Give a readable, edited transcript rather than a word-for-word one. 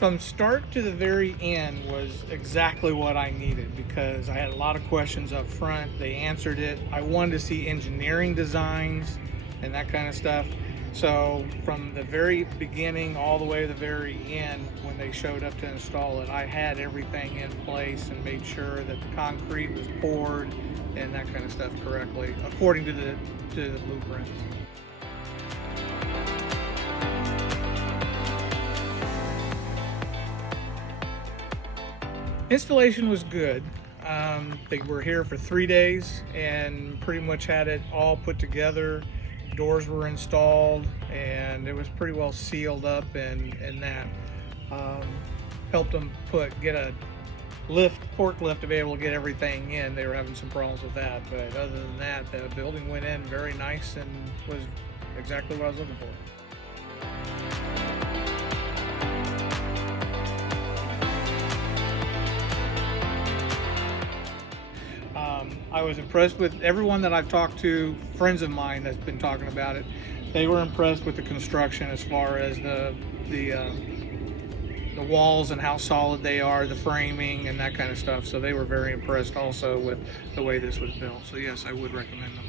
From start to the very end was exactly what I needed because I had a lot of questions up front. They answered it. I wanted to see engineering designs and that kind of stuff. So from the very beginning all the way to the very end, when they showed up to install it, I had everything in place and made sure that the concrete was poured and that kind of stuff correctly according to the blueprints. Installation was good. They were here for 3 days and pretty much had it all put together. Doors were installed and it was pretty well sealed up and that. Um, Helped them get a forklift to be able to get everything in. They were having some problems with that, but other than that, the building went in very nice and was exactly what I was looking for. I was impressed with everyone that I've talked to, friends of mine that's been talking about it. They were impressed with the construction as far as the walls and how solid they are, the framing and that kind of stuff. So they were very impressed also with the way this was built. So yes, I would recommend them.